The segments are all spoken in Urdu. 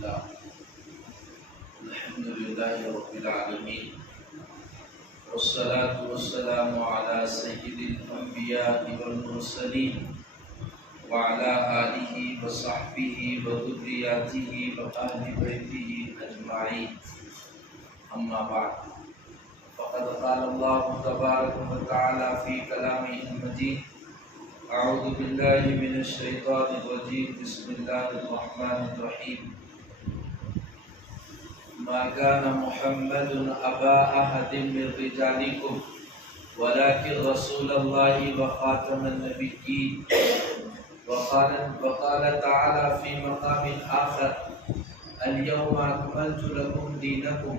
لله الحمد لله رب العالمين والصلاة والسلام على سيد الأنبياء والمرسلين وعلى آله وصحبه وذرياته وأهل بيته أجمعين أما بعد فقد قال الله تبارك وتعالى في كلامه المجيد أعوذ بالله من الشيطان الرجيم بسم الله الرحمن الرحيم ما كان محمد أبا أحد من رجالكم ولكن رسول الله وخاتم النبيين وقال تعالى في مقام آخر اليوم أكملت لكم دينكم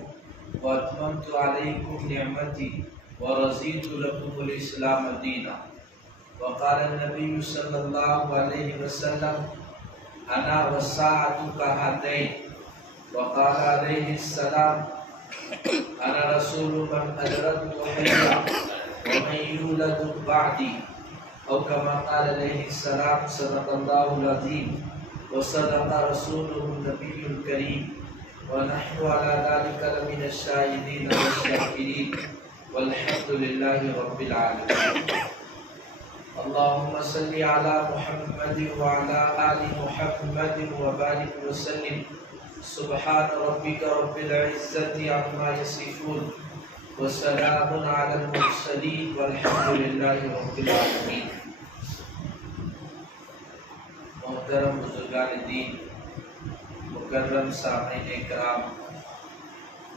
وأتممت عليكم نعمتي ورضيت لكم الإسلام دينا وقال النبي صلى الله عليه وسلم أنا والساعة كهاتين وقال عليه السلام أنا رسول من أدركت حيا ومن يولد بعدي أو كما قال عليه السلام صدق الله العظيم وصدق رسوله النبي الكريم ونحن على ذلك لمن الشاهدين والشاكرين والحمد لله رب العالمين اللهم صل على محمد وعلى آل محمد وبارك وسلم سبحان ربك رب العزة عما يصفون وسلام على المرسلين والحمد لله رب العالمين. محترم بزرگان دین، مکرم سامعین کرام،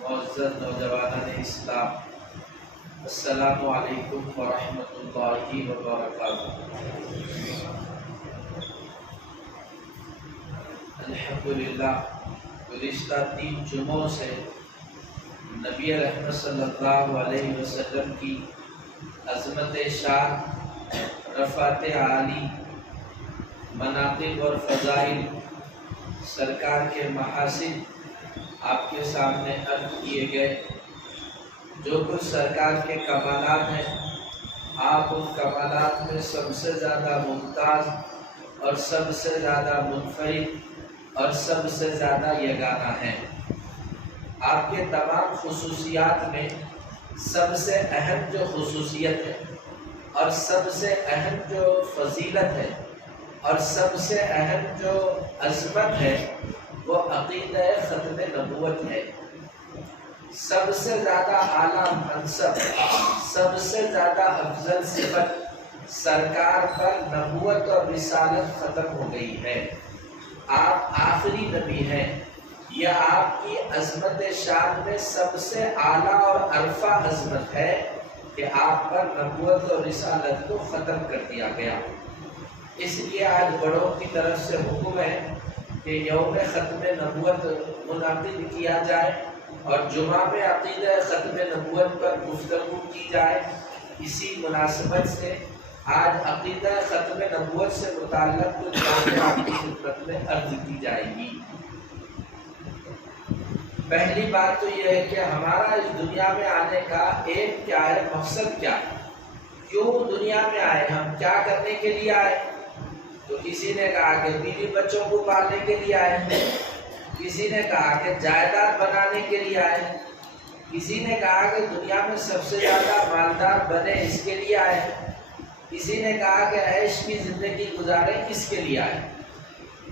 معزز نوجوانان اسلام، السلام علیکم ورحمۃ اللہ وبرکاتہ. الحمدللہ گزشتہ 3 جمعوں سے نبی رحمت صلی اللہ علیہ وسلم کی عظمت شان، رفعت عالی، مناقب اور فضائل، سرکار کے محاسن آپ کے سامنے عرض کیے گئے. جو کچھ سرکار کے کمالات ہیں، آپ ان کمالات میں سب سے زیادہ ممتاز اور سب سے زیادہ منفرد اور سب سے زیادہ یگانہ ہیں. آپ کے تمام خصوصیات میں سب سے اہم جو خصوصیت ہے اور سب سے اہم جو فضیلت ہے اور سب سے اہم جو عظمت ہے وہ عقیدہ ختم نبوت ہے. سب سے زیادہ اعلیٰ منصب، سب سے زیادہ افضل صفت سرکار پر نبوت اور رسالت ختم ہو گئی ہے. آپ آخری نبی ہیں. یہ آپ کی عظمت شان میں سب سے اعلیٰ اور عرفہ عظمت ہے کہ آپ پر نبوت اور رسالت کو ختم کر دیا گیا. اس لیے آج بڑوں کی طرف سے حکم ہے کہ یوم ختم نبوت منعقد کیا جائے اور جمعہ میں عقیدہ ختم نبوت پر گفتگو کی جائے. اسی مناسبت سے آج عقیدہ ختم نبوت سے متعلق کچھ باتیں آپ کی خدمت میں عرض کی جائے گی. پہلی بات تو یہ ہے کہ ہمارا اس دنیا میں آنے کا ایک کیا ہے، مقصد کیا ہے، کیوں دنیا میں آئے، ہم کیا کرنے کے لیے آئے. تو کسی نے کہا کہ بیوی بچوں کو پالنے کے لیے آئے، کسی نے کہا کہ جائیداد بنانے کے لیے آئے، کسی نے کہا کہ دنیا میں سب سے زیادہ مالدار بنے اس کے لیے آئے، کسی نے کہا کہ عیش کی زندگی گزارے اس کے لیے آئے.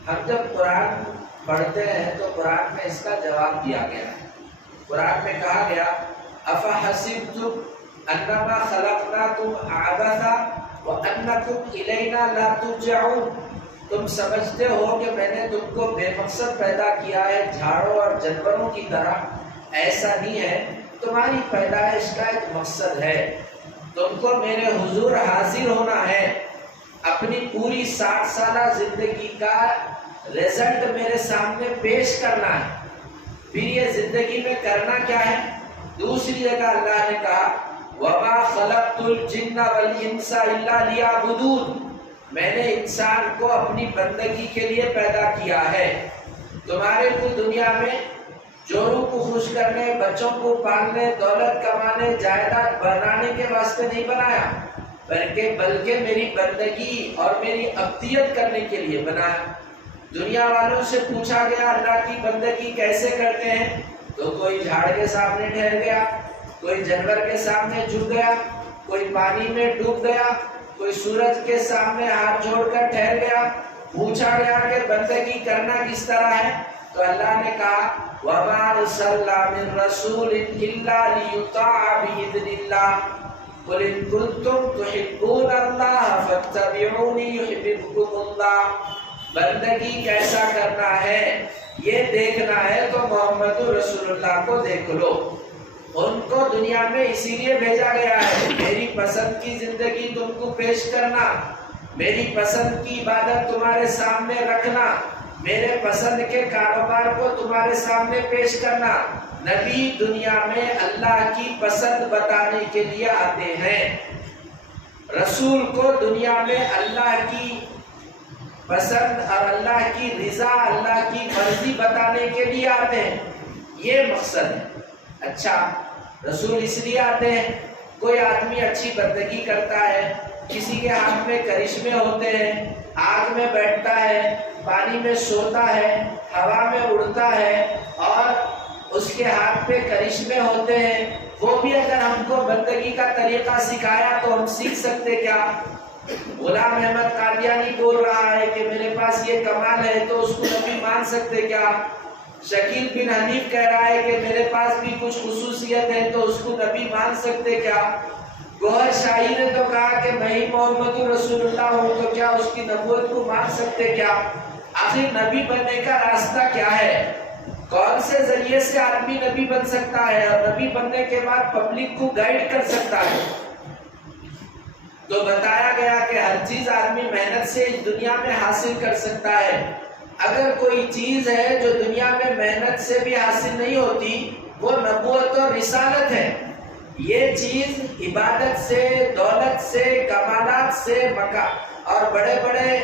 ہم جب قرآن پڑھتے ہیں تو قرآن میں اس کا جواب دیا گیا ہے. قرآن میں کہا گیا افحسبتم انما خلقناکم عبثا وانکم الینا لا ترجعون. تم سمجھتے ہو کہ میں نے تم کو بے مقصد پیدا کیا ہے جھاڑوں اور جانوروں کی طرح. ایسا نہیں ہے، تمہاری پیدائش کا ایک مقصد ہے. تم کو میرے حضور حاضر ہونا ہے، اپنی پوری 60 سالہ زندگی کا رزلٹ میرے سامنے پیش کرنا ہے. پھر یہ زندگی میں کرنا کیا ہے؟ دوسری جگہ اللہ نے کہا وَمَا خَلَقْتُ الْجِنَّ وَالْإِنسَ إِلَّا لِيَعْبُدُونَ. میں نے انسان کو اپنی بندگی کے لیے پیدا کیا ہے. تمہارے کو دنیا میں جوروں کو خوش کرنے، بچوں کو پالنے، دولت کمانے، جائیداد بنانے کے واسطے نہیں بنایا، بلکہ میری بندگی اور میری عبدیت کرنے کے لیے بنایا. دنیا والوں سے پوچھا گیا اللہ کی بندگی کیسے کرتے ہیں، تو کوئی جھاڑ کے سامنے ٹھہر گیا، کوئی جانور کے سامنے جھک گیا، کوئی پانی میں ڈوب گیا، کوئی سورج کے سامنے ہاتھ جوڑ کر ٹھہر گیا۔ پوچھا گیا کہ بندگی کرنا کس طرح ہے، تو اللہ نے کہا وَمَا أَرْسَلْنَا مِن رَّسُولٍ إِلَّا لِيُطَاعَ بِإِذْنِ اللَّهِ قُلْ إِن كُنتُمْ تُحِبُّونَ اللَّهَ فَاتَّبِعُونِي يُحْبِبْكُمُ اللَّهُ۔ بندگی کیسا کرنا ہے یہ دیکھنا ہے تو محمد رسول اللہ کو دیکھ لو۔ ان کو دنیا میں اسی لیے بھیجا گیا ہے میری پسند کی زندگی تم کو پیش کرنا، میری پسند کی عبادت تمہارے سامنے رکھنا، میرے پسند کے کاروبار کو تمہارے سامنے پیش کرنا۔ نبی دنیا میں اللہ کی پسند بتانے کے لیے آتے ہیں، رسول کو دنیا میں اللہ کی پسند اور اللہ کی رضا، اللہ کی مرضی بتانے کے لیے آتے ہیں، یہ مقصد ہے۔ اچھا، رسول اس لیے آتے ہیں، کوئی آدمی اچھی بندگی کرتا ہے، کسی کے ہاتھ میں کرشمے ہوتے ہیں، آگ میں بیٹھتا ہے، پانی میں سوتا ہے، ہوا میں اڑتا ہے اور اس کے ہاتھ پہ کرشمے ہوتے ہیں، وہ بھی اگر ہم کو بندگی کا طریقہ سکھایا تو ہم سیکھ سکتے کیا؟ غلام احمد قادیانی بول رہا ہے کہ میرے پاس یہ کمال ہے تو اس کو نبی مان سکتے کیا؟ شکیل بن حنیف کہہ رہا ہے کہ میرے پاس بھی کچھ خصوصیت ہے تو اس کو نبی مان سکتے کیا؟ گوہر شاہی نے تو کہا کہ میں ہی محمد رسول اللہ ہوں، تو کیا اس کی نبوت کو مان سکتے کیا؟ آخر نبی بننے کا راستہ کیا ہے؟ کون سے ذریعے سے آدمی نبی بن سکتا ہے اور نبی بننے کے بعد پبلک کو گائیڈ کر سکتا ہے؟ تو بتایا گیا کہ ہر چیز آدمی محنت سے اس دنیا میں حاصل کر سکتا ہے۔ اگر کوئی چیز ہے جو دنیا میں محنت سے بھی حاصل نہیں ہوتی، وہ نبوت اور رسالت ہے۔ یہ چیز عبادت سے، دولت سے، کمالات سے اور بڑے بڑے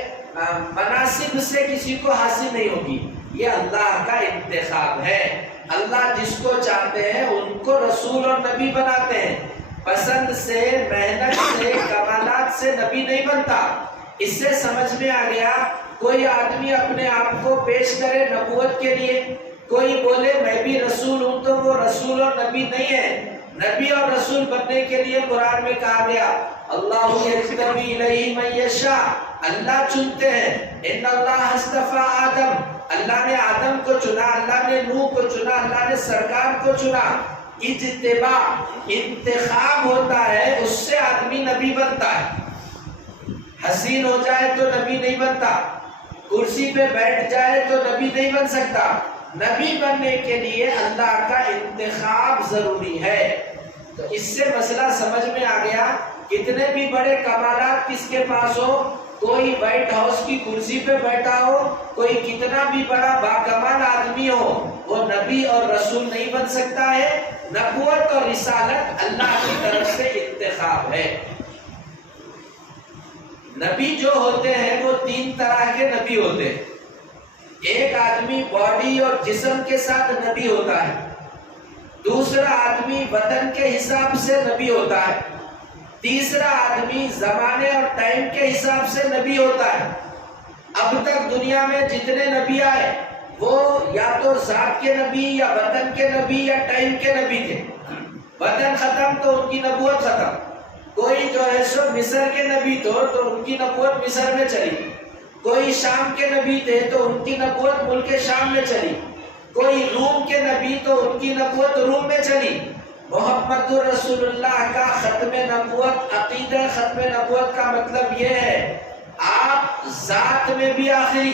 مناصب سے کسی کو حاصل نہیں ہوگی، یہ اللہ کا انتخاب ہے۔ اللہ جس کو چاہتے ہیں ان کو رسول اور نبی بناتے ہیں، پسند سے، محنت سے، کمالات سے نبی نہیں بنتا۔ اس سے سمجھ میں آ گیا، کوئی آدمی اپنے آپ کو پیش کرے نبوت کے لیے، کوئی بولے میں بھی رسول ہوں، تو وہ رسول اور نبی نہیں ہے۔ نبی اور رسول بننے کے لیے قرآن میں کہا گیا اللہ یجتبی الیہ من یشاء، اللہ چنتے ہیں۔ ان اللہ اصطفیٰ آدم، اللہ نے آدم کو چنا، اللہ نے نوح کو چنا، اللہ نے سرکار کو چنا۔ اجتباء انتخاب ہوتا ہے، اس سے آدمی نبی بنتا ہے۔ حسین ہو جائے تو نبی نہیں بنتا، کرسی پہ بیٹھ جائے تو نبی نہیں بن سکتا۔ نبی بننے کے لیے اللہ کا انتخاب ضروری ہے۔ تو اس سے مسئلہ سمجھ میں آ گیا، کتنے بھی بڑے کمالات کس کے پاس ہو، کوئی وائٹ ہاؤس کی کرسی پہ بیٹھا ہو، کوئی کتنا بھی بڑا باکمال آدمی ہو، وہ نبی اور رسول نہیں بن سکتا ہے۔ نبوت اور رسالت اللہ کی طرف سے انتخاب ہے۔ نبی جو ہوتے ہیں وہ تین طرح کے نبی ہوتے ہیں۔ ایک آدمی باڈی اور جسم کے ساتھ نبی ہوتا ہے، دوسرا آدمی وطن کے حساب سے نبی ہوتا ہے، تیسرا آدمی زمانے اور ٹائم کے حساب سے نبی ہوتا ہے۔ اب تک دنیا میں جتنے نبی آئے وہ یا تو ذات کے نبی یا وطن کے نبی یا ٹائم کے نبی تھے۔ وطن ختم تو ان کی نبوت ختم۔ کوئی جو ہے سو مصر کے نبی تو ان کی نبوت مصر میں چلی، کوئی شام کے نبی تھے تو ان کی نبوت ملک شام میں چلی، کوئی روم کے نبی تو ان کی نبوت روم میں چلی۔ محمد رسول اللہ کا ختم نبوت، عقیدہ ختم نبوت کا مطلب یہ ہے آپ ذات میں بھی آخری،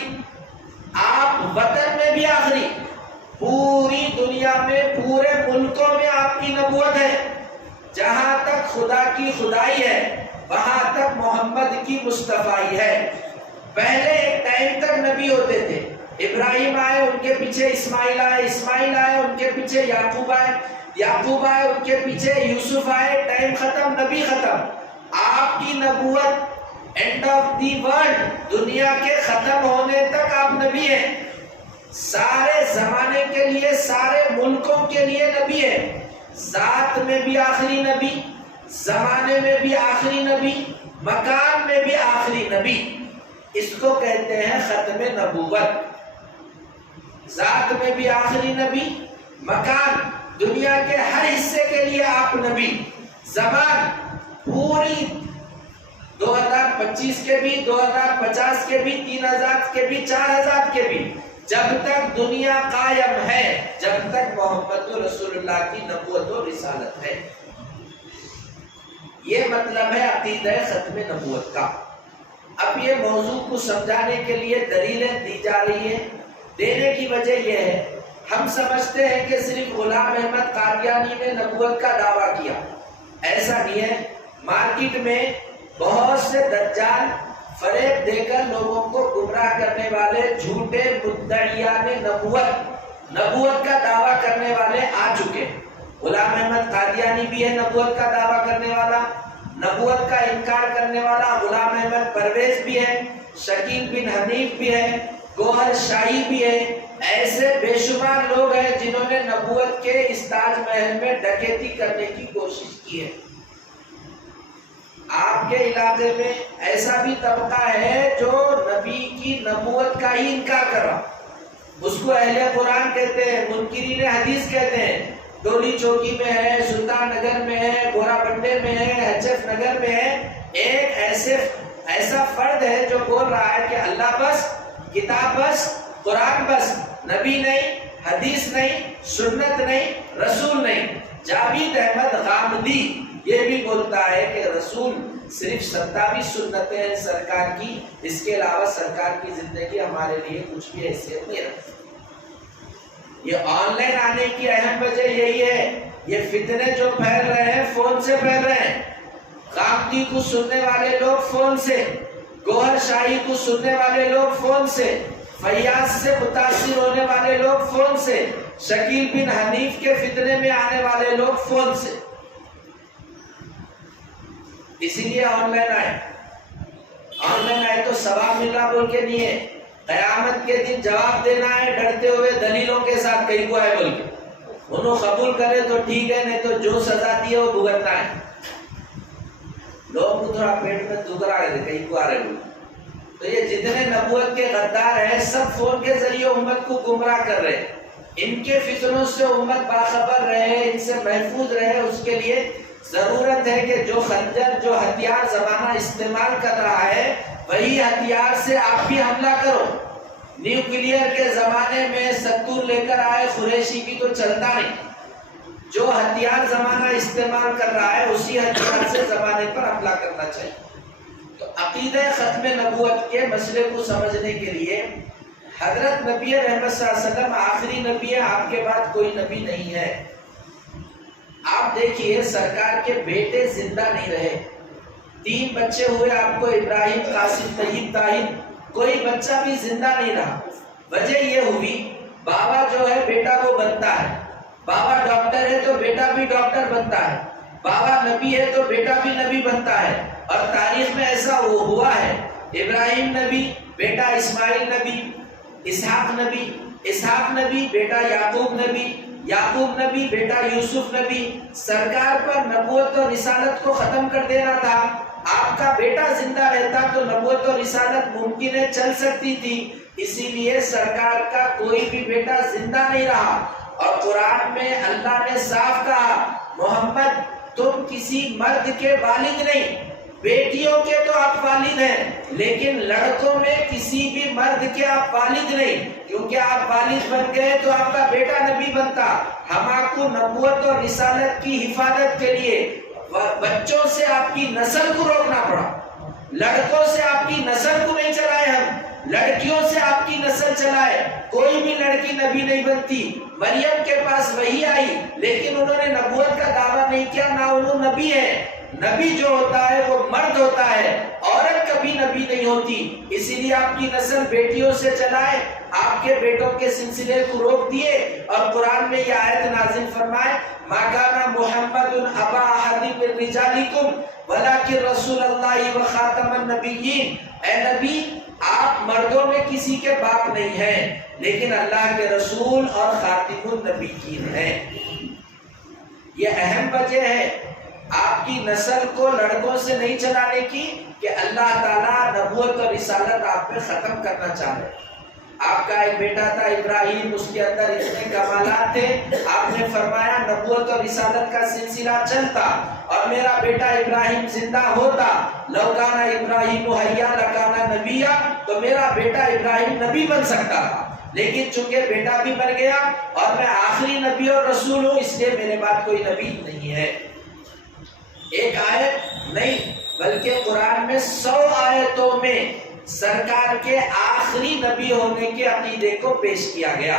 آپ وطن میں بھی آخری، پوری دنیا میں پورے ملکوں میں آپ کی نبوت ہے۔ جہاں تک خدا کی خدائی ہے وہاں تک محمد کی مصطفائی ہے۔ پہلے ایک ٹائم تک نبی ہوتے تھے، ابراہیم آئے ان کے پیچھے اسماعیل آئے، اسماعیل آئے ان کے پیچھے یعقوب آئے، یعقوب آئے ان کے پیچھے یوسف آئے، ٹائم ختم، نبی ختم۔ آپ کی نبوت اینڈ آف دی ورلڈ، دنیا کے ختم ہونے تک آپ نبی ہیں، سارے زمانے کے لیے، سارے ملکوں کے لیے نبی ہے۔ ذات میں بھی آخری نبی، زمانے میں بھی آخری نبی، مکان میں بھی آخری نبی۔ اس کو کہتے ہیں ختم نبوت۔ ذات میں بھی آخری نبی، مکان دنیا کے ہر حصے کے لیے آپ نبی، زبان پوری 2025 کے بھی، 2050 کے بھی، 3000 کے بھی، 4000 کے بھی، جب تک دنیا قائم ہے، جب تک محمد رسول اللہ کی نبوت و رسالت ہے۔ یہ مطلب ہے عقیدہ ختم نبوت کا۔ اب یہ موضوع کو سمجھانے کے لیے دلیلیں دی جا رہی ہیں۔ دینے کی وجہ یہ ہے، ہم سمجھتے ہیں کہ صرف غلام احمد قادیانی نے نبوت کا دعویٰ کیا، ایسا نہیں ہے۔ مارکیٹ میں بہت سے دجال فریب دے کر لوگوں کو گمراہ کرنے والے جھوٹے مدعیان نبوت کا دعویٰ کرنے والے آ چکے۔ غلام احمد قادیانی بھی ہے نبوت کا دعویٰ کرنے والا، نبوت کا انکار کرنے والا غلام احمد پرویز بھی ہے، شکیل بن حنیف بھی ہے، گوہر شاہی بھی ہے۔ ایسے بے شمار لوگ ہیں جنہوں نے نبوت کے اس تاج محل میں ڈکیتی کرنے کی کوشش کی ہے۔ آپ کے علاقے میں ایسا بھی طبقہ ہے جو نبی کی نبوت کا ہی انکار کر رہا، اس کو اہل قرآن کہتے ہیں، منکرین حدیث کہتے ہیں۔ ڈولی چوکی میں ہے، سلطان نگر میں ہے، گورا بنڈے میں ہے، HF نگر میں ہے۔ ایک ایسا فرد ہے جو بول رہا ہے کہ اللہ بس، کتاب بس، قرآن بس، نبی نہیں، حدیث نہیں، سنت نہیں، رسول نہیں۔ جاوید احمد غامدی یہ بھی بولتا ہے کہ رسول صرف 27 سنتیں ہیں سرکار کی، اس کے علاوہ سرکار کی زندگی ہمارے لیے کچھ بھی حیثیت نہیں رکھتی۔ یہ آن لائن آنے کی اہم وجہ یہی ہے، یہ فتنے جو پھیل رہے ہیں فون سے پھیل رہے ہیں۔ غامدی کو سننے والے لوگ فون سے، گوہر شاہی کو سننے والے لوگ فون سے، فیاض سے متاثر ہونے والے لوگ فون سے، شکیل بن حنیف کے فتنے میں آنے والے لوگ فون سے۔ اسی لیے آن لائن آئے تو ثواب مل رہا بول کے نہیں ہے، قیامت کے دن جواب دینا ہے ڈرتے ہوئے دلیلوں کے ساتھ، کہیں کو ہے بول کے انہوں قبول کرے تو ٹھیک ہے، نہیں تو جو سزا دی ہے وہ بھگتنا ہے۔ لوگوں کو تھوڑا پیٹ میں دکھ رہا ہے کہیں کو آ رہے بول۔ تو یہ جتنے نبوت کے غدار ہیں سب فون کے ذریعے امت کو گمراہ کر رہے ہیں۔ ان کے فتنوں سے امت باخبر رہے، ان سے محفوظ رہے، اس کے لیے ضرورت ہے کہ جو خنجر، جو ہتھیار زمانہ استعمال کر رہا ہے وہی ہتھیار سے آپ بھی حملہ کرو۔ نیوکلیئر کے زمانے میں ستور لے کر آئے قریشی کی تو چلتا نہیں، جو ہتھیار زمانہ استعمال کر رہا ہے اسی ہتھیار سے زمانے پر حملہ کرنا چاہیے۔ تو عقیدہ ختم نبوت کے مسئلے کو سمجھنے کے لیے حضرت نبی رحمت صلی اللہ علیہ وسلم آخری نبی ہے، آپ کے بعد کوئی نبی نہیں ہے۔ آپ دیکھیے سرکار کے بیٹے زندہ نہیں رہے، 3 بچے ہوئے آپ کو، ابراہیم، قاسم، طیب، طاہر، کوئی بچہ بھی زندہ نہیں رہا۔ وجہ یہ ہوئی بابا جو ہے بیٹا وہ بنتا ہے، بابا ڈاکٹر ہے تو بیٹا بھی ڈاکٹر بنتا ہے، بابا نبی ہے تو بیٹا بھی نبی بنتا ہے۔ اور تاریخ میں ایسا ہوا ہے، ابراہیم نبی، بیٹا اسماعیل نبی، اسحاق نبی، اسحاق نبی، بیٹا یعقوب نبی، یعقوب نبی، بیٹا یوسف نبی۔ سرکار پر نبوت اور رسالت کو ختم کر دینا تھا، آپ کا بیٹا زندہ رہتا تو نبوت اور رسالت ممکن ہے، چل سکتی تھی، اسی لیے سرکار کا کوئی بھی بیٹا زندہ نہیں رہا۔ اور قرآن میں اللہ نے صاف کہا، محمد تم کسی مرد کے والد نہیں، بیٹیوں کے تو آپ والد ہیں لیکن لڑکوں میں کسی بھی مرد کے آپ والد نہیں، کیونکہ آپ والد بن گئے تو آپ کا بیٹا نبی بنتا۔ ہم آپ کو نبوت اور رسالت کی حفاظت کے لیے بچوں سے آپ کی نسل کو روکنا پڑا، لڑکوں سے آپ کی نسل کو نہیں چلائے، ہم لڑکیوں سے آپ کی نسل چلائے۔ کوئی بھی لڑکی نبی نہیں بنتی۔ مریم کے پاس وحی آئی لیکن انہوں نے نبوت کا دعویٰ نہیں کیا، نہ انہوں نبی ہے۔ نبی جو ہوتا ہے وہ مرد ہوتا ہے، عورت کبھی نبی نہیں ہوتی، اسی لیے آپ کی نسل بیٹیوں سے چلائے، آپ کے بیٹوں کے سلسلے کو روک دیے۔ اور قرآن میں یہ آیت نازل فرمائے، ما کان محمد ابا احد من رجالکم ولکن رسول اللہ وخاتم النبیین۔ اے نبی آپ مردوں میں کسی کے باپ نہیں ہیں لیکن اللہ کے رسول اور خاتم النبیین ہیں۔ یہ اہم وجہ ہے آپ کی نسل کو لڑکوں سے نہیں چلانے کی کہ اللہ تعالیٰ نبوت اور رسالت آپ پہ ختم کرنا چاہ رہے. آپ کا ایک بیٹا تھا ابراہیم، اس کے اندر اتنے کمالات تھے، آپ نے فرمایا نبوت اور رسالت کا سلسلہ چلتا اور میرا بیٹا ابراہیم زندہ ہوتا، لو کان ابراہیم حیا لکان نبیا، تو میرا بیٹا ابراہیم نبی بن سکتا تھا. لیکن چونکہ بیٹا بھی مر گیا اور میں آخری نبی اور رسول ہوں، اس لیے میرے بعد کوئی نبی نہیں ہے. ایک آیت نہیں بلکہ قرآن میں 100 آیتوں میں سرکار کے آخری نبی ہونے کے عقیدے کو پیش کیا گیا.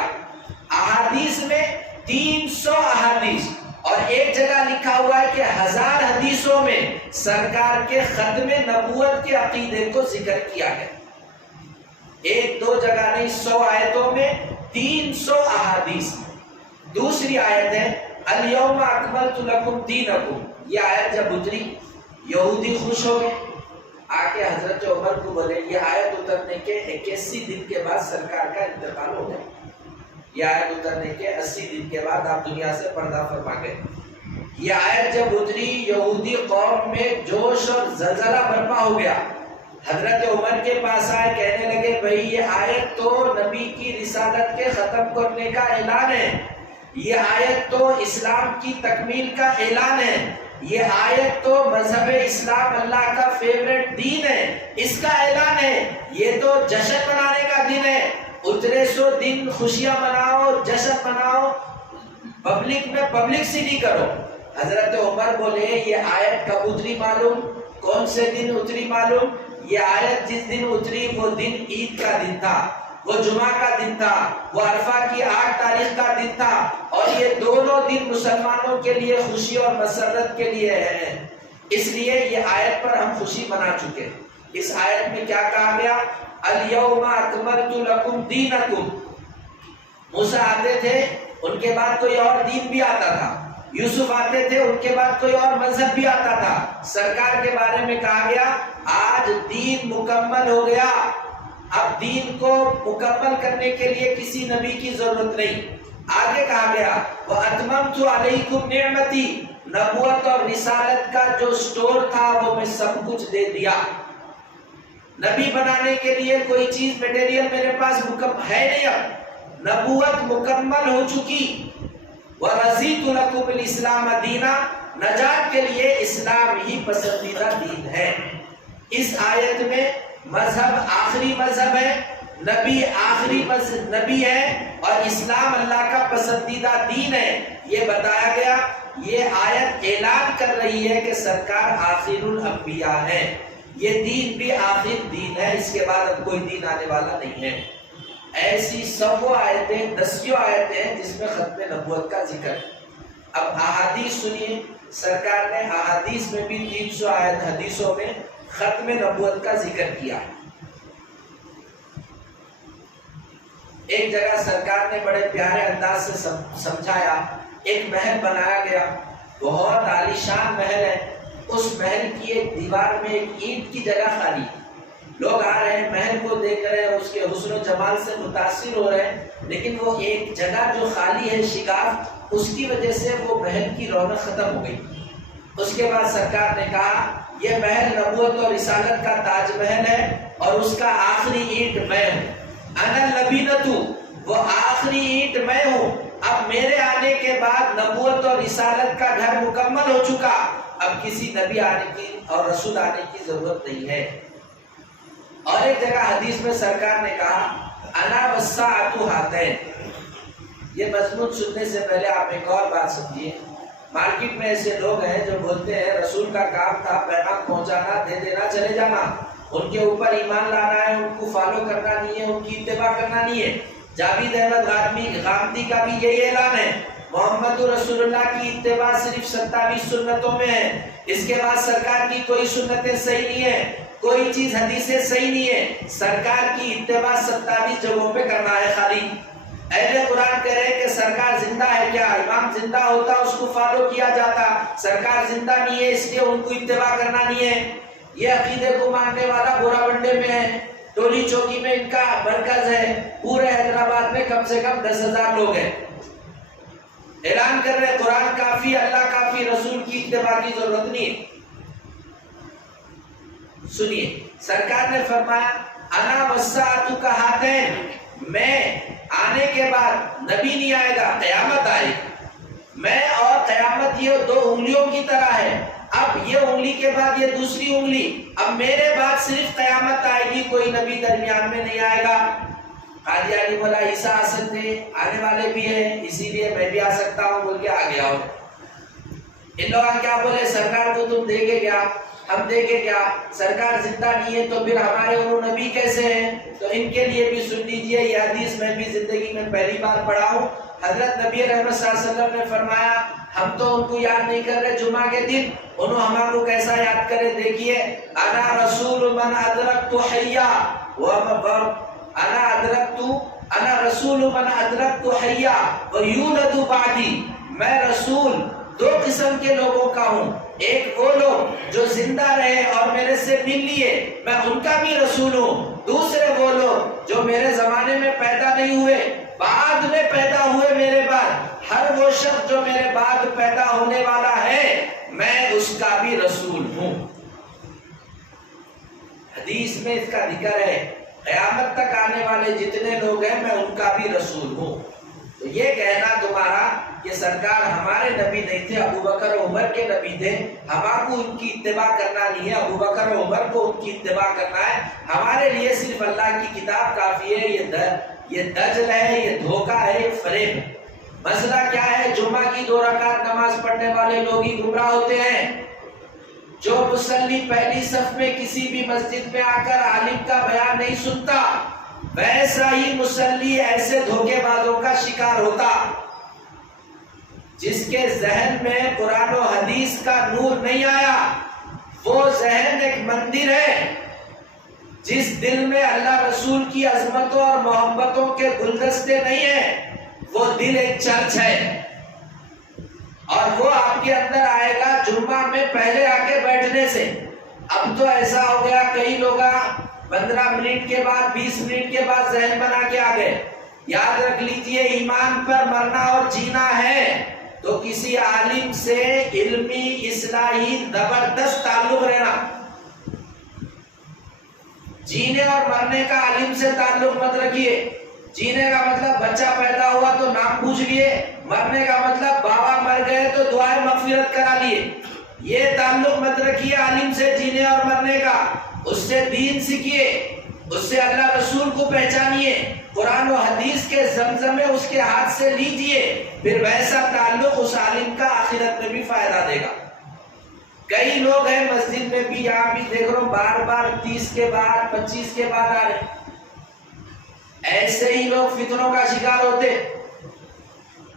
احادیث میں 300 احادیث اور ایک جگہ لکھا ہوا ہے کہ 1000 حدیثوں میں سرکار کے ختم نبوت کے عقیدے کو ذکر کیا ہے. ایک دو جگہ نہیں، 100 آیتوں میں 300 احادیث. دوسری آیت ہے الیوم اکملت لکم دینکم. یہ آیت جب اتری یہودی خوش ہو گئے، آ کے حضرت عمر کو بولے یہ آیت اترنے کے 81 دن کے بعد سرکار کا انتقال ہو گیا. یہ آیت اترنے کے 80 دن کے بعد آپ دنیا سے پردہ فرما گئے. یہ آیت جب اتری یہودی قوم میں جوش اور زلزلہ برپا ہو گیا. حضرت عمر کے پاس آئے، کہنے لگے بھئی یہ آیت تو نبی کی رسالت کے ختم کرنے کا اعلان ہے، یہ آیت تو اسلام کی تکمیل کا اعلان ہے، یہ آیت تو مذہب اسلام اللہ کا فیوریٹ دین ہے، اس کا اعلان ہے. یہ تو جشن منانے کا دن ہے، اترے سو دن خوشیاں مناؤ، جشن مناؤ، پبلک میں پبلکسٹی کرو. حضرت عمر بولے یہ آیت کب اتری معلوم؟ کون سے دن اتری معلوم؟ یہ آیت جس دن اتری وہ دن عید کا دن تھا، وہ جمعہ کا دن تھا، وہ عرفہ کی 8 تاریخ کا دن تھا، اور یہ دونوں دن مسلمانوں کے لیے خوشی اور مسرت کے لیے ہیں. اس لیے یہ آیت پر ہم خوشی منا چکے. اس آیت میں کیا کہا گیا؟ الیوم اکملت لکم دینکم. موسیٰ آتے تھے، ان کے بعد کوئی اور دین بھی آتا تھا. یوسف آتے تھے، ان کے بعد کوئی اور مذہب بھی آتا تھا. سرکار کے بارے میں کہا گیا آج دین مکمل ہو گیا، اب دین کو مکمل کرنے کے لیے کسی نبی کی ضرورت نہیں. آگے کہا گیا وَأَتْمَمْتُ عَلَيْكُمْ نِعْمَتِي، نبوت اور رسالت کا جو سٹور تھا وہ میں سب کچھ دے دیا. نبی بنانے کے لیے کوئی چیز میٹیریل میرے پاس مکمل ہے نہیں، اب نبوت مکمل ہو چکی. وَرَضِيتُ لَكُمُ الْإِسْلَامَ دِينًا، نجات کے لیے اسلام ہی پسندیدہ دین ہے. اس آیت میں مذہب آخری مذہب ہے، نبی آخری نبی ہے، اور اسلام اللہ کا پسندیدہ دین ہے، یہ بتایا گیا. یہ آیت اعلان کر رہی ہے کہ سرکار آخر الانبیاء ہے، یہ دین بھی آخر دین ہے، اس کے بعد اب کوئی دین آنے والا نہیں ہے. ایسی 100 آیتیں 10 آیتیں ہیں جس میں ختم نبوت کا ذکر ہے. اب احادیث سنیے، سرکار نے احادیث میں بھی 300 آیت حدیثوں میں ختم نبوت کا ذکر کیا. ایک جگہ سرکار نے بڑے پیارے انداز سے سمجھایا. ایک محل بنایا گیا، بہت عالیشان محل ہے. اس محل کی ایک دیوار میں ایک اینٹ کی جگہ خالی ہے. لوگ آ رہے ہیں، محل کو دیکھ رہے ہیں، اس کے حسن و جمال سے متاثر ہو رہے ہیں، لیکن وہ ایک جگہ جو خالی ہے شگاف، اس کی وجہ سے وہ محل کی رونق ختم ہو گئی. اس کے بعد سرکار نے کہا یہ محل نبوت اور رسالت کا تاج محل ہے، اور اس کا آخری اینٹ میں ہوں. انا اللبینۃ، وہ آخری اینٹ میں ہوں. اب میرے آنے کے بعد نبوت اور رسالت کا گھر مکمل ہو چکا، اب کسی نبی آنے کی اور رسول آنے کی ضرورت نہیں ہے. اور ایک جگہ حدیث میں سرکار نے کہا انا والساعۃ ہاتین. یہ مضمون سننے سے پہلے آپ ایک اور بات سمجھیے. مارکیٹ میں ایسے لوگ ہیں جو بولتے ہیں رسول کا کام تھا پیغام پہنچانا، دے دینا، چلے جانا، ان کے اوپر ایمان لانا ہے، ان کو فالو کرنا نہیں ہے، ان کی اتباع کرنا نہیں ہے. جاوید احمد غامدی کا بھی یہی اعلان ہے، محمد رسول اللہ کی اتباع صرف 27 سنتوں میں ہے، اس کے بعد سرکار کی کوئی سنتیں صحیح نہیں ہے، کوئی چیز حدیثیں صحیح نہیں ہے. سرکار کی اتباع 27 جگہوں پہ کرنا ہے خالی. اہل قرآن کہہ رہے ہیں کہ سرکار زندہ ہے کیا؟ امام زندہ ہوتا اس کو فالو کیا جاتا، سرکار زندہ نہیں ہے اس لیے ان کو اتباع کرنا نہیں ہے. یہ عقیدے کو ماننے والا گورا بنڈے میں ہے، ٹولی چوکی میں ان کا مرکز ہے، پورے حیدرآباد میں کم سے کم 10,000 لوگ ہیں. اعلان کر رہے قرآن کافی، اللہ کافی، رسول کی اتباع کی ضرورت نہیں ہے۔ سنیے، سرکار نے فرمایا انا والساعۃ کہاتین، میں آنے کے بعد نبی نہیں آئے گا، قیامت آئے گی، میں اور قیامت یہ دو انگلیوں کی طرح ہے، اب یہ انگلی کے بعد یہ دوسری انگلی، اب میرے بعد صرف قیامت آئے گی، کوئی نبی درمیان میں نہیں آئے گا۔ قادیانی بولا عیسیٰ آ سکتے، آنے والے بھی ہیں، اسی لیے میں بھی آ سکتا ہوں بول کے آ گیا ہوں۔ ان لوگ کیا بولے، سرکار کو تم دیکھے کیا، ہم دیکھے کیا، سرکار زندہ نہیں ہے تو پھر ہمارے انہوں نبی کیسے ہیں؟ تو ان کے لیے بھی سن لیجئے، یہ حدیث میں بھی زندگی میں پہلی بار پڑھا ہوں۔ حضرت نبی رحمت صلی اللہ علیہ وسلم نے فرمایا ہم تو ان کو یاد نہیں کر رہے جمعہ کے دن، انہوں ہمارے کو کیسا یاد کرے، دیکھیے انا رسول من ادرکت حیا انا رسول من ادرکت حیا ویولد بعدی، میں رسول دو قسم کے لوگوں کا ہوں، ایک وہ لوگ جو زندہ رہے اور میرے سے مل لیے، میں ان کا بھی رسول ہوں، دوسرے وہ لوگ جو میرے زمانے میں پیدا نہیں ہوئے، بعد میں پیدا ہوئے میرے بعد، ہر وہ شخص جو میرے بعد پیدا ہونے والا ہے میں اس کا بھی رسول ہوں۔ حدیث میں اس کا ذکر ہے، قیامت تک آنے والے جتنے لوگ ہیں میں ان کا بھی رسول ہوں۔ تو یہ کہنا تمہارا کہ سرکار ہمارے نبی نہیں تھے، ابو بکر و عمر کے نبی تھے، ہمارے کو ان کی اتباع کرنا نہیں ہے، ابو بکر و عمر کو ان کی اتباع کرنا ہے، ہمارے لیے صرف اللہ کی کتاب کافی ہے۔ یہ دجل ہے، یہ دھوکہ ہے، یہ فریب ہے۔ مسئلہ کیا ہے، جمعہ کی 2 رکعت نماز پڑھنے والے لوگ ہی گمراہ ہوتے ہیں۔ جو مصلی پہلی صف میں کسی بھی مسجد میں آ کر عالم کا بیان نہیں سنتا، ویسا ہی مصلی ایسے دھوکے بازوں کا شکار ہوتا۔ جس کے ذہن میں قرآن و حدیث کا نور نہیں آیا، وہ ذہن ایک مندر ہے، جس دل میں اللہ رسول کی عظمتوں اور محبتوں کے گلدستے نہیں ہیں، وہ دل ایک چرچ ہے، اور وہ آپ کے اندر آئے گا جمعہ میں پہلے آ کے بیٹھنے سے۔ اب تو ایسا ہو گیا، کئی لوگ 15 منٹ کے بعد 20 منٹ کے بعد ذہن بنا کے آ گئے۔ یاد رکھ لیجئے، ایمان پر مرنا اور جینا ہے تو کسی عالم سے علمی اصلاحی زبردست تعلق رہنا۔ جینے اور مرنے کا عالم سے تعلق مت رکھیے۔ جینے کا مطلب بچہ پیدا ہوا تو نام پوچھ لیے، مرنے کا مطلب بابا مر گئے تو دعائیں مغفرت کرا لیے، یہ تعلق مت رکھیے عالم سے جینے اور مرنے کا۔ اس سے دین سیکھیے، اس سے اللہ رسول کو پہچانیے، قرآن و حدیث کے زمزمے اس کے ہاتھ سے لیجئے، پھر ویسا تعلق اس عالم کا آخرت میں بھی فائدہ دے گا۔ کئی لوگ ہیں مسجد میں بھی، یہاں بھی دیکھ رہا ہوں، بار بار 30 کے بعد 25 کے بعد آ رہے، ایسے ہی لوگ فتنوں کا شکار ہوتے،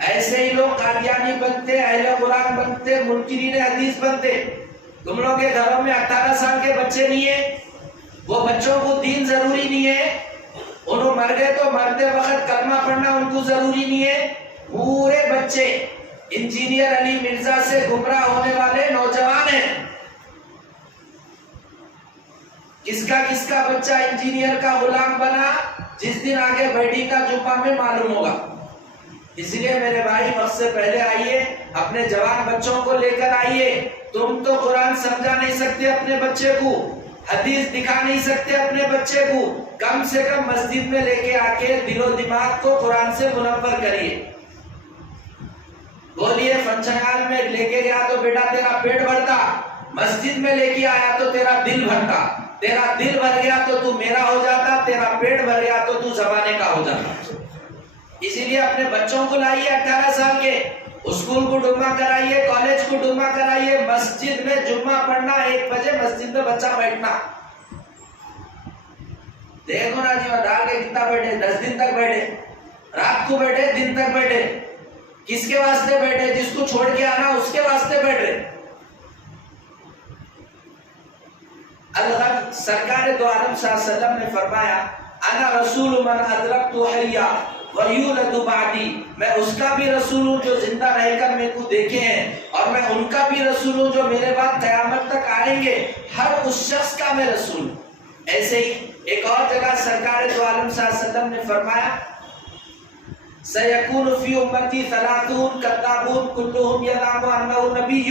ایسے ہی لوگ قادیانی بنتے، اہل قرآن بنتے، منکرین حدیث بنتے۔ تم لوگ کے گھروں میں 18 سال کے بچے نہیں ہیں، وہ بچوں کو دین ضروری نہیں ہے، انہوں مر گئے تو مرتے وقت کلمہ پڑھنا ان کو ضروری نہیں ہے۔ پورے بچے انجینئر علی مرزا سے گمراہ ہونے والے نوجوان ہیں۔ کس کا بچہ انجینئر کا غلام بنا، جس دن آگے بیٹھی کا جمعہ میں معلوم ہوگا۔ اس لیے میرے بھائی وقت سے پہلے آئیے، اپنے جوان بچوں کو لے کر آئیے۔ تم تو قرآن سمجھا نہیں سکتے اپنے بچے کو، حدیث دکھا نہیں سکتے اپنے بچے کو، کم سے کم مسجد میں لے کے آ کے دل و دماغ کو قرآن سے منور کریے۔ بولیے فنچنگال میں لے کے گیا تو بیٹا تیرا پیٹ بھرتا، مسجد میں لے کے آیا تو تیرا دل بھرتا، تیرا دل بھر گیا تو میرا ہو جاتا، تیرا پیٹ بھر گیا تو زمانے کا ہو جاتا۔ اسی لیے اپنے بچوں کو لائیے 18 سال کے، اسکول کو ڈھونڈا کرائیے، کالج کو ڈھونڈا کرائیے، مسجد میں جمعہ پڑھنا، 1 بجے مسجد میں بچہ بیٹھنا۔ دیکھو نا جی، ڈال کے کتنا بیٹھے، 10 دن تک بیٹھے، رات کو بیٹھے، دن تک بیٹھے، کس کے واسطے بیٹھے؟ جس کو چھوڑ کے آنا اس کے واسطے بیٹھے۔ سرکار دو عالم صلی اللہ علیہ وسلم نے فرمایا انا رسول من ادرکت حیا ویولد بعدی، میں اس کا بھی رسول ہوں جو زندہ رہ کر میرے کو دیکھے ہیں، اور میں ان کا بھی رسول ہوں جو میرے بعد قیامت تک آئیں گے، ہر اس شخص کا میں رسول ہوں۔ ایسے ہی ایک اور جگہ سرکار دو عالم صلی اللہ علیہ وسلم نے فرمایا سیکون فی امتی ثلاثون کذابون کلہم یزعم انہ نبی.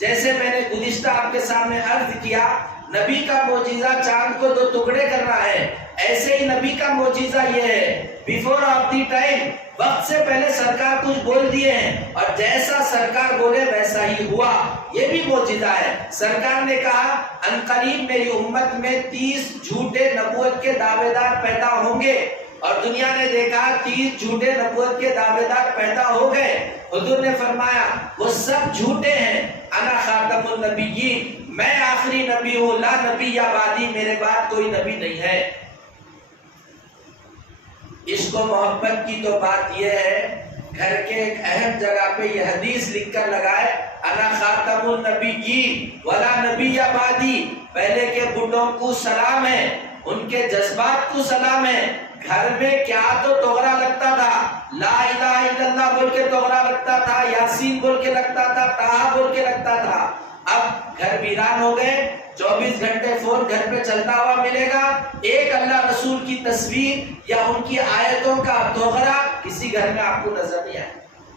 جیسے میں نے گزشتہ آپ کے سامنے عرض کیا نبی کا معجزہ چاند کو 2 ٹکڑے کرنا ہے، ایسے ہی نبی کا معجزہ یہ ہے بیفور آف دی ٹائم، وقت سے پہلے سرکار کچھ بول دیے ہیں اور جیسا سرکار بولے ویسا ہی ہوا. یہ بھی معجزہ ہے. سرکار نے کہا ان قریب میری امت میں 30 جھوٹے نبوت کے دعوے دار پیدا ہوں گے، اور دنیا نے دیکھا 30 جھوٹے نبوت کے دعوے دار پیدا ہو گئے. حضور نے فرمایا وہ سب جھوٹے ہیں. انا خاتم النبیین، میں آخری نبی ہوں، لا نبی یا بعدی، میرے بعد کوئی نبی نہیں ہے. عشق و محبت کی تو بات یہ ہے، گھر کے ایک اہم جگہ پہ یہ حدیث لکھ کر لگائے انا خاتم النبیین ولا نبی یا بعدی. پہلے کے بڈھوں کو سلام ہے، ان کے جذبات کو سلام ہے. گھر میں کیا تو توغرا لگتا تھا، لا الہ الا اللہ بول کے توغرا لگتا تھا، یاسین بول کے لگتا تھا، طٰہٰ بول کے لگتا تھا. اب گھر ویران ہو گئے، 24 گھنٹے فون گھر پہ چلتا ہوا ملے گا. ایک اللہ رسول کی تصویر یا ان کی آیتوں کا توغرا کسی گھر میں آپ کو نظر نہیں آئے.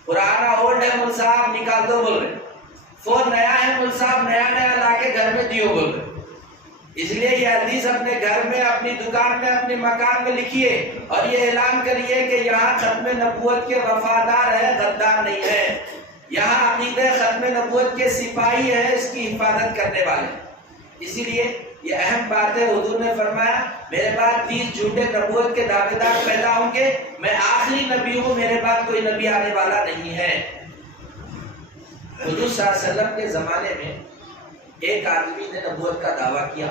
پرانا اولڈ ہے مول صاحب نکال دو بول رہے، فون نیا ہے مول صاحب نیا نیا لا کے گھر میں دیو بول رہے. اس لیے یہ حدیث اپنے گھر میں، اپنی دکان میں، اپنے مکان میں لکھیے اور یہ اعلان کریے کہ یہاں ختم نبوت کے وفادار ہے، غدار نہیں ہے. یہاں عقیدہ ختم نبوت کے سپاہی ہے، اس کی حفاظت کرنے والے. اسی لیے یہ اہم بات ہے. حضور نے فرمایا میرے بعد 30 جھوٹے نبوت کے دعوے دار پیدا ہوں گے، میں آخری نبی ہوں، میرے بعد کوئی نبی آنے والا نہیں ہے. حضور صلی اللہ علیہ وسلم کے زمانے میں ایک آدمی نے نبوت کا دعویٰ کیا،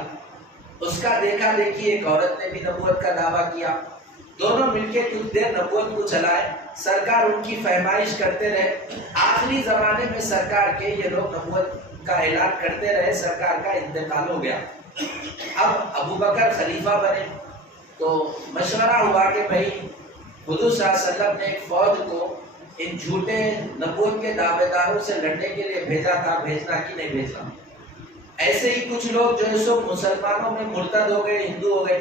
اس کا دیکھا دیکھی ایک عورت نے بھی نبوت کا دعویٰ کیا. دونوں مل کے کچھ دیر نبوت کو چلائے، سرکار ان کی فہمائش کرتے رہے. آخری زمانے میں سرکار کے یہ لوگ نبوت کا اعلان کرتے رہے. سرکار کا انتقال ہو گیا. اب ابو بکر خلیفہ بنے تو مشورہ ہوا کہ بھائی حضور صلی اللہ علیہ وسلم نے ایک فوج کو ان جھوٹے نبوت کے دعوے داروں سے لڑنے کے لیے بھیجا تھا، بھیجنا کہ نہیں بھیجنا. ایسے ہی کچھ لوگ جو سو مسلمانوں میں مرتد ہو گئے، ہندو ہو گئے.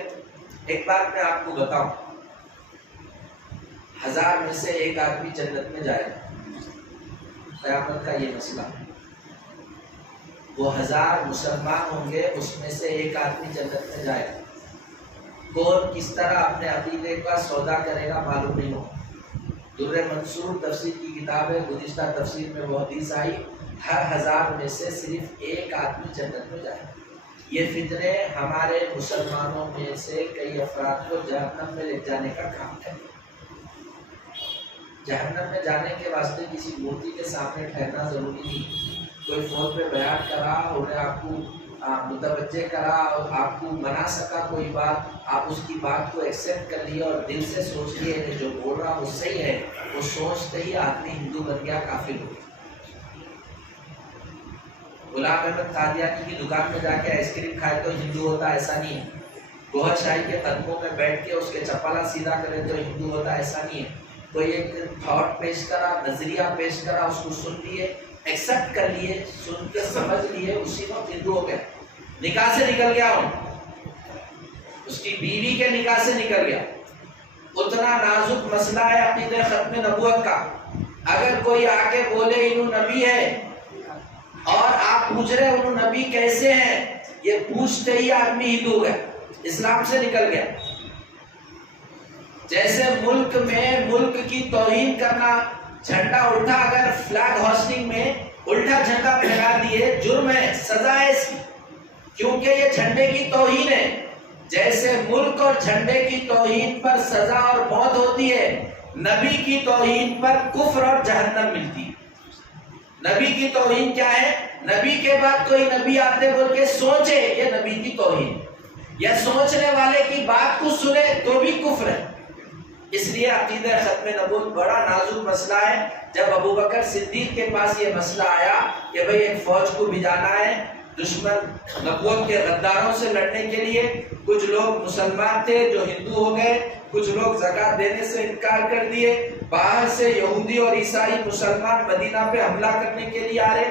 ایک بات میں آپ کو بتاؤں، 1000 میں سے ایک آدمی جنت میں جائے گا. قیامت کا یہ مسئلہ ہے. وہ 1000 مسلمان ہوں گے، اس میں سے ایک آدمی جنت میں جائے گا. کون کس طرح اپنے عقیدے کا سودا کرے گا معلوم نہیں ہوگا. در منصور تفسیر کی کتاب ہے، گزشتہ تفسیر میں وہ حدیث آئی ہر 1000 میں سے صرف ایک آدمی جنت میں جائے. یہ فتنے ہمارے مسلمانوں میں سے کئی افراد کو جہنم میں لے جانے کا کام ہے. جہنم میں جانے کے واسطے کسی مورتی کے سامنے ٹھہرنا ضروری نہیں. کوئی فون پہ بیان کرا، انہیں آپ کو متوجہ کرا اور آپ کو منا سکا کوئی بات، آپ اس کی بات کو ایکسیپٹ کر لیا اور دل سے سوچ لیے کہ جو بول رہا وہ صحیح ہے. وہ سوچتے ہی آدمی ہندو بن گیا، کافر ہو گیا. غلام احمد قادیانی کی دکان میں جا کے آئس کریم کھائے تو ہندو ہوتا، ایسا نہیں ہے. گوہر شاہی کے قدموں میں بیٹھ کے اس کے چپلا سیدھا کرے تو ہندو ہوتا، ایسا نہیں ہے. کوئی ایک تھاٹ پیش کرا، نظریہ پیش کرا، اس کو سن لیے، ایکسپٹ کر لیے، سن کے سمجھ لیے، اسی وقت ہندو ہو گیا. نکاح سے نکل گیا، اس کی بیوی کے نکاح سے نکل گیا. اتنا نازک مسئلہ ہے عقیدہ ختم نبوت کا. اگر کوئی آ کے بولے انہوں نبی ہے اور آپ پوچھ رہے انہوں نبی کیسے ہیں، یہ پوچھتے ہی آدمی ہندو ہو گیا، اسلام سے نکل گیا. جیسے ملک میں ملک کی توہین کرنا، جھنڈا اٹھا اگر فلیگ ہوسٹنگ میں الٹا جھنڈا پھیلا دیے، جرم ہے، سزا ہے اس کی، کیونکہ یہ جھنڈے کی توہین ہے. جیسے ملک اور جھنڈے کی توہین پر سزا اور موت ہوتی ہے، نبی کی توہین پر کفر اور جہنم ملتی ہے. نبی کی توہین کیا ہے؟ نبی کے بعد کوئی نبی آتے بول کے سوچے، یہ نبی کی توہین. یا سوچنے والے کی بات کو سنے تو بھی کفر ہے. اس لیے عقیدہ ختم نبوت بڑا نازک مسئلہ ہے. جب ابو بکر صدیق کے پاس یہ مسئلہ آیا کہ بھئی ایک فوج کو بھجانا ہے دشمن نبوت کے غداروں سے لڑنے کے لیے، کچھ لوگ مسلمان تھے جو ہندو ہو گئے، کچھ لوگ زکوٰۃ دینے سے انکار کر دیے، باہر سے یہودی اور عیسائی مسلمان مدینہ پہ حملہ کرنے کے لیے آ رہے.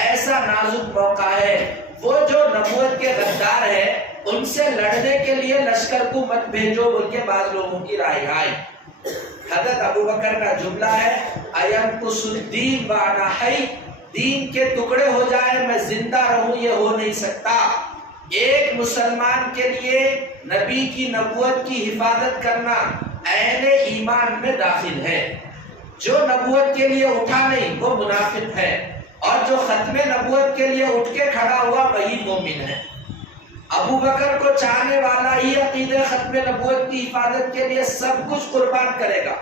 ایسا نازک موقع ہے. وہ جو نبوت کے غدار ہیں ان سے لڑنے کے لیے لشکر کو مت بھیجو بول کے بعض لوگوں کی رائے آئی. حضرت ابو بکر کا جملہ ہے اَيَنْقُصُ الدِّينُ وَأَنَا حَيٌّ، دین کے ٹکڑے ہو جائے میں زندہ رہوں یہ ہو نہیں سکتا۔ ایک مسلمان کے لیے نبی کی نبوت کی حفاظت کرنا عین ایمان میں داخل ہے۔ جو نبوت کے لیے اٹھا نہیں وہ منافق ہے، اور جو ختم نبوت کے لیے اٹھ کے کھڑا ہوا وہی مومن ہے۔ ابو بکر کو چاہنے والا ہی عقیدہ ختم نبوت کی حفاظت کے لیے سب کچھ قربان کرے گا،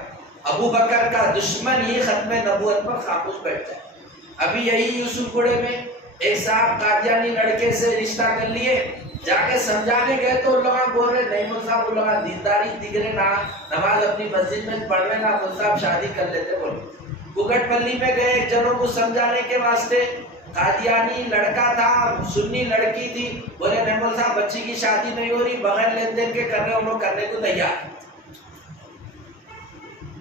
ابو بکر کا دشمن ہی ختم نبوت پر خاموش بیٹھ جائے۔ ابھی یہی یوسف گڑے میں ایک صاحب قادیانی لڑکے سے رشتہ کر لیے، جا کے سمجھانے گئے تو ان لوگ بول رہے نہیں مول صاحب، وہ لوگ دینداری دکھ رہے نا، نماز اپنی مسجد میں پڑھ رہے نا، مول صاحب شادی کر لیتے بولے۔ ککٹ پلی میں گئے ایک جنوں کو سمجھانے کے واسطے، قادیانی لڑکا تھا، سنی لڑکی تھی، بولے نہیں مول صاحب بچی کی شادی نہیں ہو رہی، بغیر لین دین کے کر رہے، ان لوگ کرنے کو تیار۔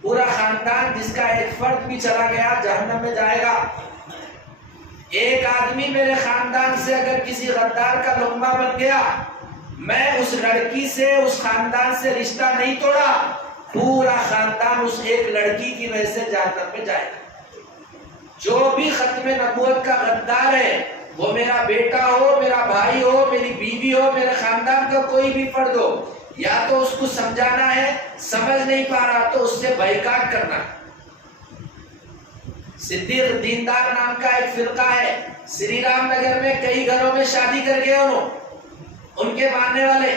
پورا خاندان جس کا ایک فرد بھی چلا گیا جہنم میں جائے گا۔ ایک آدمی میرے خاندان سے اگر کسی غدار کا لقمہ بن گیا، میں اس لڑکی سے اس خاندان سے رشتہ نہیں توڑا، پورا خاندان اس ایک لڑکی کی وجہ سے جہنم میں جائے گا۔ جو بھی ختم نبوت کا غدار ہے، وہ میرا بیٹا ہو، میرا بھائی ہو، میری بیوی ہو، میرے خاندان کا کوئی بھی فرد ہو، یا تو اس کو سمجھانا ہے، سمجھ نہیں پا رہا تو اس سے بائیکاٹ کرنا ہے۔ صدیق دیندار نام کا ایک فرقہ ہے، سری رام نگر میں کئی گھروں میں شادی کر کے ان کے ماننے والے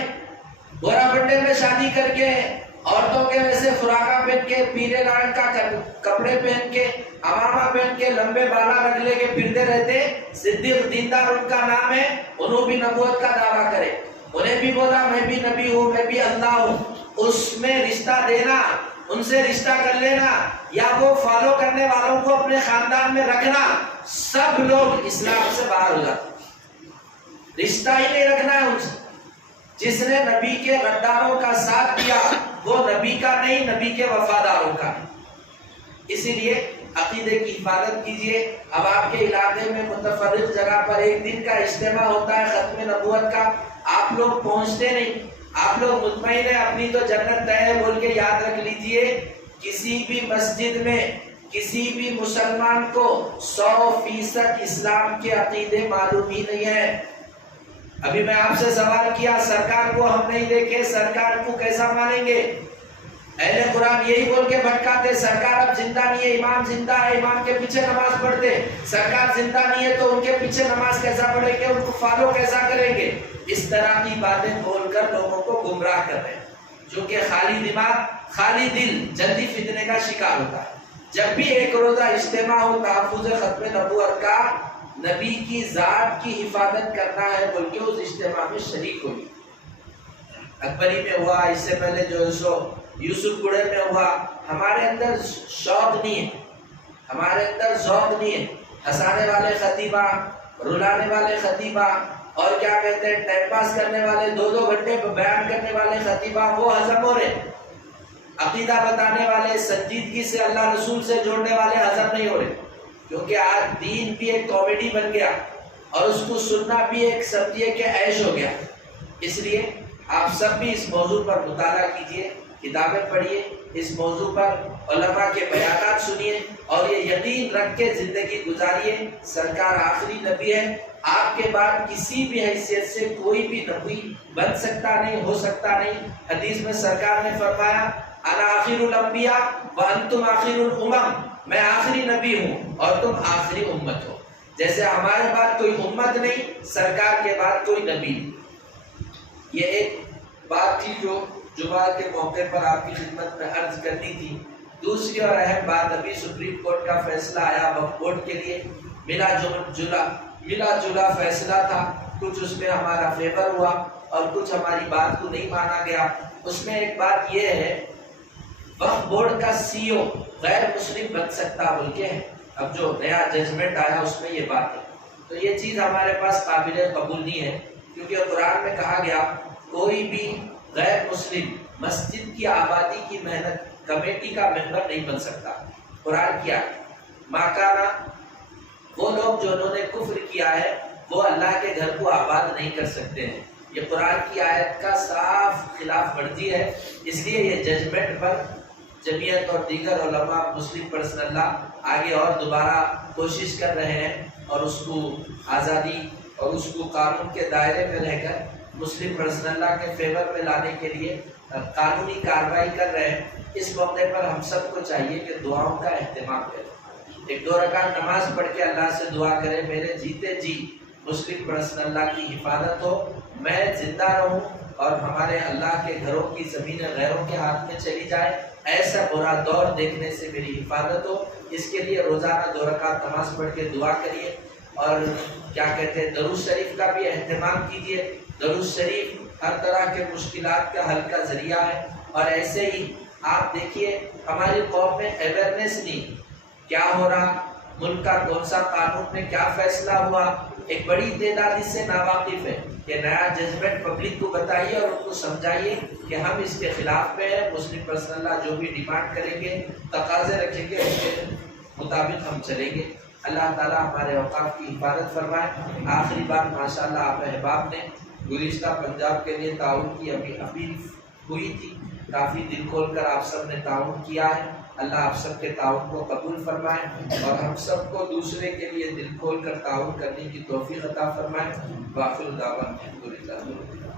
گورا بنڈے میں شادی کر کے عورتوں کے ویسے فراقہ پہن کے، پیلے رنگ کا کپڑے پہن کے، امامہ پہن کے، لمبے بالا رکھ لے کے پھرتے رہتے۔ صدیق دیندار ان کا نام ہے، انہوں بھی نبوت کا دعویٰ کرے، انہیں بھی بولا میں بھی نبی ہوں، میں بھی اللہ ہوں۔ اس میں رشتہ دینا، ان سے رشتہ کر لینا، یا وہ فالو کرنے والوں کو اپنے خاندان میں رکھنا، سب لوگ اسلام سے باہر ہو جاتے۔ رشتہ ہی نہیں رکھنا ہے ان سے۔ جس نے نبی کے غداروں کا ساتھ دیا وہ نبی کا نہیں، نبی کے وفاداروں کا۔ اسی لیے عقیدے کی حفاظت کیجئے۔ اب آپ کے علاقے میں متفرق جگہ پر ایک دن کا اجتماع ہوتا ہے ختم نبوت کا، آپ لوگ پہنچتے نہیں، آپ لوگ مطمئن ہیں اپنی تو جنت طے ہے بول کے یاد رکھ لیجئے، کسی بھی مسجد میں کسی بھی مسلمان کو 100% اسلام کے عقیدے معلوم ہی نہیں ہے۔ ابھی میں آپ سے سوال کیا، سرکار کو ہم نہیں دیکھے، سرکار کو کیسا مانیں گے؟ اہل قرآن یہی بول کے بھٹکاتے، سرکار اب زندہ نہیں ہے، امام زندہ ہے، امام کے پیچھے نماز پڑھتے، سرکار زندہ نہیں ہے تو ان کے پیچھے نماز کیسا پڑھیں گے، ان کو فالو کیسا کریں گے؟ اس طرح کی باتیں بول کر لوگوں کو گمراہ کر رہے ہیں، جو کہ خالی دماغ خالی دل جلدی فتنے کا شکار ہوتا ہے۔ جب بھی ایک روزہ اجتماع ہو تحفظ ختم نبوت کا، نبی کی ذات کی حفاظت کرنا ہے بول کے اس اجتماع میں شریک ہوئی۔ اکبری میں ہوا، اس سے پہلے جو سو یوسف گڑے میں ہوا۔ ہمارے اندر شوق نہیں ہے، ہمارے اندر ذوق نہیں ہے۔ ہنسانے والے خطیبہ، رلانے والے خطیبہ، اور کیا کہتے ہیں ٹائم پاس کرنے والے، 2 گھنٹے بیان کرنے والے خطیبہ، وہ ہضم ہو رہے۔ عقیدہ بتانے والے، سنجیدگی سے اللہ رسول سے جوڑنے والے ہضم نہیں ہو رہے، کیونکہ آج دین بھی ایک کامیڈی بن گیا اور اس کو سننا بھی ایک سمجھیے کہ عیش ہو گیا۔ اس لیے آپ سب بھی اس موضوع پر مطالعہ کیجئے، کتابیں پڑھیے، اس موضوع پر علماء کے بیانات سنیے، اور یہ یقین رکھ کے زندگی گزاریے۔ سرکار آخری نبی ہے، آپ کے بعد کسی بھی حیثیت سے کوئی بھی نبی بن سکتا نہیں، ہو سکتا نہیں۔ حدیث میں سرکار نے فرمایا انا آخر الانبیاء وانتم آخر الامم، میں آخری نبی ہوں اور تم آخری امت ہو۔ جیسے ہمارے بعد کوئی امت نہیں، سرکار کے بعد کوئی نبی نہیں۔ یہ ایک بات تھی جو جمعہ کے موقع پر آپ کی خدمت میں عرض کرنی تھی۔ دوسری اور اہم بات، ابھی سپریم کورٹ کا فیصلہ آیا وقف بورڈ کے لیے، ملا جلا فیصلہ تھا، کچھ اس میں ہمارا فیور ہوا اور کچھ ہماری بات کو نہیں مانا گیا۔ اس میں ایک بات یہ ہے، وقف بورڈ کا سی او غیر مسلم بن سکتا بول کے ہے، اب جو نیا ججمنٹ آیا اس میں یہ بات ہے، تو یہ چیز ہمارے پاس قابل قبول نہیں ہے، کیونکہ قرآن میں کہا گیا کوئی بھی غیر مسلم مسجد کی آبادی کی محنت کمیٹی کا ممبر نہیں بن سکتا۔ قرآن کیا ماکانا، وہ لوگ جو انہوں نے کفر کیا ہے وہ اللہ کے گھر کو آباد نہیں کر سکتے ہیں۔ یہ قرآن کی آیت کا صاف خلاف ورزی ہے، اس لیے یہ ججمنٹ پر جمعیت اور دیگر علماء مسلم پرسنل لا آگے اور دوبارہ کوشش کر رہے ہیں اور اس کو آزادی اور اس کو قانون کے دائرے میں رہ کر مسلم پرسنل لا کے فیور میں لانے کے لیے قانونی کارروائی کر رہے ہیں۔ اس موقع پر ہم سب کو چاہیے کہ دعاؤں کا اہتمام کریں، ایک 2 رکعت نماز پڑھ کے اللہ سے دعا کریں میرے جیتے جی مسلم پرسنل لا کی حفاظت ہو، میں زندہ رہوں اور ہمارے اللہ کے گھروں کی زمینیں غیروں کے ہاتھ میں چلی جائے، ایسا برا دور دیکھنے سے میری حفاظت ہو۔ اس کے لیے روزانہ 2 رکعت نماز پڑھ کے دعا کریے اور کیا کہتے ہیں درود شریف کا بھی اہتمام کیجیے۔ درود شریف ہر طرح کے مشکلات کا حل کا ذریعہ ہے۔ اور ایسے ہی آپ دیکھیے ہماری قوم میں اویئرنیس نہیں، کیا ہو رہا، ملک کا کون سا قانون میں کیا فیصلہ ہوا، ایک بڑی تعداد اس سے ناواقف ہے۔ یہ نیا ججمنٹ پبلک کو بتائیے اور ان کو سمجھائیے کہ ہم اس کے خلاف میں ہیں، مسلم پرسنل لا جو بھی ڈیمانڈ کریں گے، تقاضے رکھیں گے، اس کے مطابق ہم چلیں گے۔ اللہ تعالیٰ ہمارے اوقاف کی حفاظت فرمائے۔ آخری بات ماشاءاللہ آپ احباب نے گزشتہ پنجاب کے لیے تعاون کی اپیل ہوئی تھی، کافی دل کھول کر آپ سب نے تعاون کیا ہے۔ اللہ آپ سب کے تعاون کو قبول فرمائے اور ہم سب کو دوسرے کے لیے دل کھول کر تعاون کرنے کی توفیق عطا فرمائے۔ وآخر دعوانا الحمدللہ۔